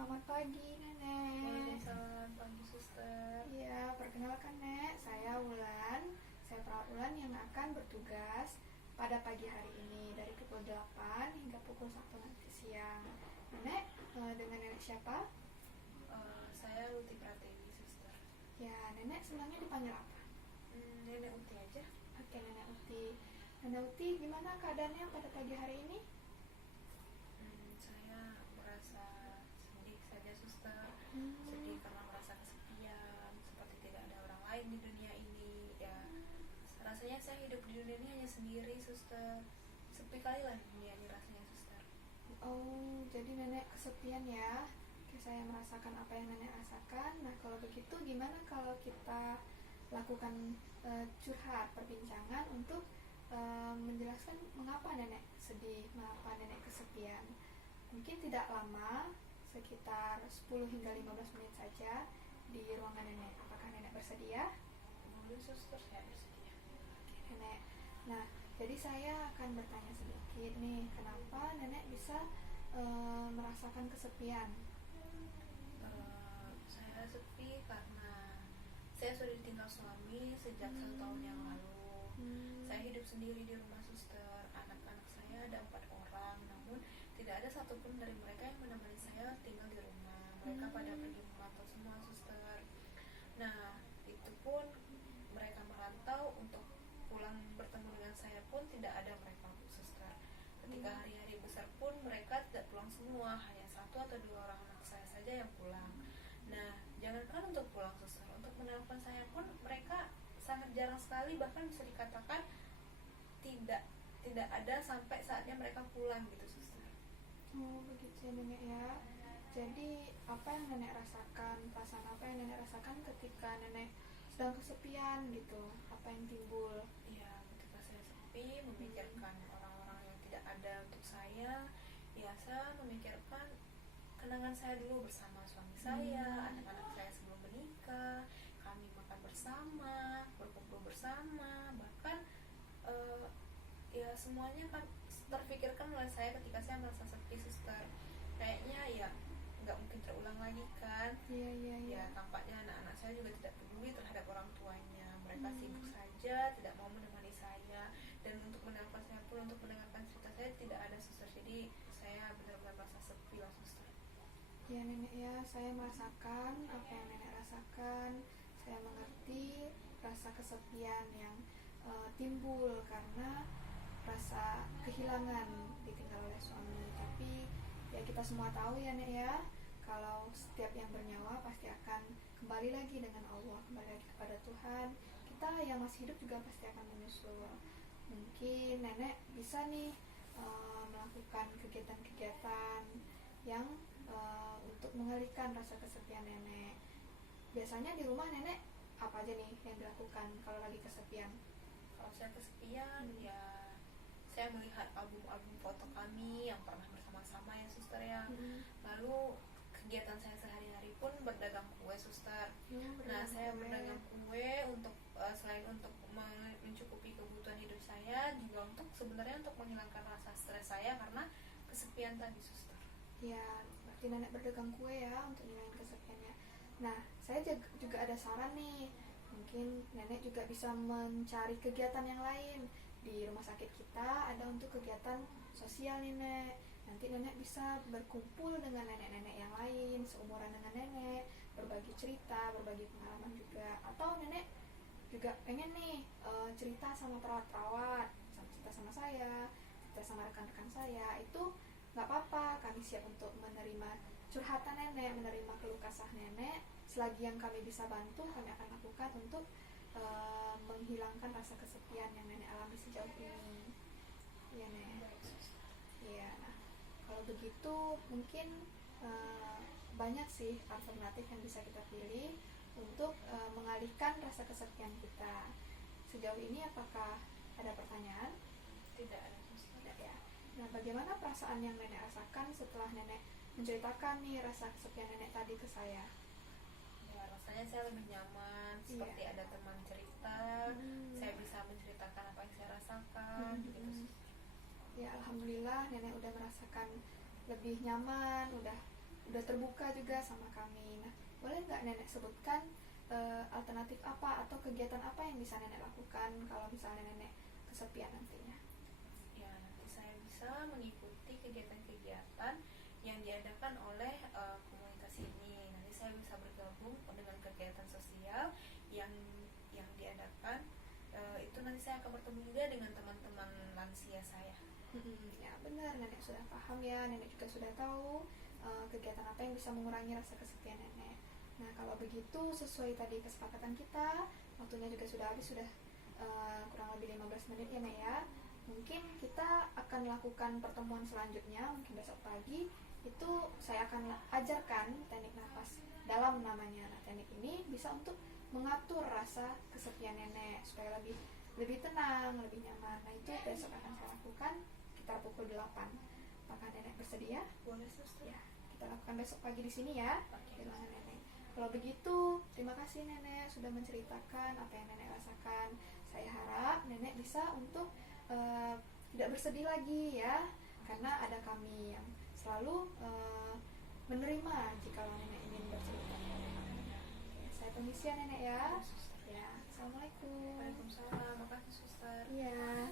selamat pagi Nenek. Waalaikumsalam pagi suster. Iya, perkenalkan Nek, saya Wulan. Saya perawat Wulan yang akan bertugas pada pagi hari ini dari pukul 8 hingga pukul 1 nanti siang. Nenek, dengan Nenek siapa? Saya Luti Pratewi suster. Ya, Nenek senangnya dipanggil apa? Nenek Uti aja. Oke, Nenek Uti. Nenek Uti, gimana keadaannya pada pagi hari ini? Saya merasa sedih saja suster. Hmm. Sedih karena merasa kesepian, seperti tidak ada orang lain di dunia ini. Ya, rasanya saya hidup di dunia ini hanya sendiri suster. Sepi kali lah dunia ini rasanya suster. Oh, jadi Nenek kesepian ya. Oke, saya merasakan apa yang Nenek rasakan. Nah, kalau begitu gimana kalau kita lakukan curhat, perbincangan untuk menjelaskan mengapa Nenek sedih, mengapa Nenek kesepian. Mungkin tidak lama, sekitar 10 hingga 15 menit saja di ruangan Nenek. Apakah Nenek bersedia? Boleh suster, saya bersedia. Oke, Nenek. Nah, jadi saya akan bertanya sedikit nih, kenapa Nenek bisa merasakan kesepian? Saya sepi karena saya sudah ditinggal suami sejak 1 tahun yang lalu. Saya hidup sendiri di rumah suster. Anak-anak saya ada 4 orang, namun tidak ada satupun dari mereka yang menemani saya tinggal di rumah. Mereka pada pergi merantau semua suster. Nah, itu pun mereka merantau, untuk pulang bertemu dengan saya pun tidak ada mereka suster. Ketika hari-hari besar pun mereka tidak pulang semua, hanya 1 atau 2 orang anak saya saja yang pulang. Nah, jangankan untuk pulang suster, untuk menelpon saya pun mereka sangat jarang sekali, bahkan bisa dikatakan tidak ada sampai saatnya mereka pulang gitu suster. Oh, begitu ya Nenek ya. Jadi apa yang Nenek rasakan, perasaan apa yang Nenek rasakan ketika Nenek sedang kesepian gitu? Apa yang timbul? Iya, ketika saya sepi, memikirkan orang-orang yang tidak ada untuk saya, ya saya memikirkan kenangan saya dulu bersama suami saya, anak-anak saya sebelum menikah, kami makan bersama, berkumpul bersama, bahkan ya semuanya kan terpikirkan oleh saya ketika saya merasa sepi suster. Kayaknya ya nggak mungkin terulang lagi kan. Iya. Ya tampaknya anak-anak saya juga tidak peduli terhadap orang tuanya. Mereka sibuk saja, tidak mau menemani saya, dan untuk menelpon saya pun, untuk mendengarkan cerita saya tidak ada suster. Jadi saya benar-benar merasa sepi lah suster. Ya Nenek ya, saya merasakan apa yang Nenek rasakan. Saya mengerti rasa kesepian yang timbul karena rasa kehilangan ditinggal oleh suami. Tapi ya kita semua tahu ya Nek ya, kalau setiap yang bernyawa pasti akan kembali lagi dengan Allah, kembali lagi kepada Tuhan. Kita yang masih hidup juga pasti akan menyusul. Mungkin Nenek bisa nih melakukan kegiatan-kegiatan yang untuk mengalihkan rasa kesepian Nenek. Biasanya di rumah Nenek apa aja nih yang dilakukan kalau lagi kesepian? Kalau saya kesepian, ya saya melihat album-album foto kami yang pernah bersama-sama ya suster ya. Lalu kegiatan saya sehari-hari pun berdagang kue suster. Nah, saya berdagang kue untuk selain untuk mencukupi kebutuhan hidup saya, juga untuk sebenarnya untuk menghilangkan rasa stres saya karena kesepian tadi suster. Ya, berarti Nenek berdagang kue ya untuk ngilangin kesepiannya. Nah, saya juga ada saran nih. Mungkin Nenek juga bisa mencari kegiatan yang lain. Di rumah sakit kita ada untuk kegiatan sosial nih Nek. Nanti Nenek bisa berkumpul dengan nenek-nenek yang lain, seumuran dengan Nenek, berbagi cerita, berbagi pengalaman juga. Atau Nenek juga pengen nih cerita sama perawat-perawat, cerita sama saya, cerita sama rekan-rekan saya. Itu nggak apa-apa, kami siap untuk menerima curhatan Nenek, menerima keluh kesah Nenek. Selagi yang kami bisa bantu, kami akan lakukan untuk menghilangkan rasa kesepian yang Nenek alami sejauh ini. Iya Nek. Iya. Nah, kalau begitu mungkin banyak sih alternatif yang bisa kita pilih untuk mengalihkan rasa kesepian kita. Sejauh ini apakah ada pertanyaan? Tidak ada suster. Tidak ya. Nah, bagaimana perasaan yang Nenek rasakan setelah Nenek menceritakan nih rasa kesepian Nenek tadi ke saya? Ya, rasanya saya lebih nyaman, seperti ada teman cerita. Saya bisa menceritakan apa yang saya rasakan gitu. Ya, alhamdulillah Nenek udah merasakan lebih nyaman, udah udah terbuka juga sama kami. Nah, boleh nggak nenek sebutkan alternatif apa atau kegiatan apa yang bisa nenek lakukan kalau misalnya nenek kesepian nantinya? Ya, nanti saya bisa mengikuti kegiatan-kegiatan yang diadakan oleh komunitas ini. Nanti saya bisa bergabung dengan kegiatan sosial yang diadakan. Itu nanti saya akan bertemu juga dengan teman-teman lansia saya. Ya benar, nenek sudah paham ya, nenek juga sudah tahu kegiatan apa yang bisa mengurangi rasa kesepian nenek. Nah kalau begitu sesuai tadi kesepakatan kita, waktunya juga sudah habis, sudah kurang lebih 15 menit ya Nek ya. Mungkin kita akan lakukan pertemuan selanjutnya, mungkin besok pagi. Itu saya akan ajarkan teknik nafas dalam namanya. Nah teknik ini bisa untuk mengatur rasa kesepian nenek supaya lebih tenang, lebih nyaman. Nah itu besok akan saya lakukan sekitar pukul 8. Apakah nenek bersedia? Boleh, Suster? Ya, kita lakukan besok pagi di sini ya. Oke. Di ruangan nenek. Kalau begitu, terima kasih nenek sudah menceritakan apa yang nenek rasakan. Saya harap nenek bisa untuk tidak bersedih lagi ya, karena ada kami yang selalu menerima jika nenek ingin bercerita. Oke, saya permisi ya nenek ya. Ya, assalamualaikum. Waalaikumsalam. Makasih, Suster. Iya.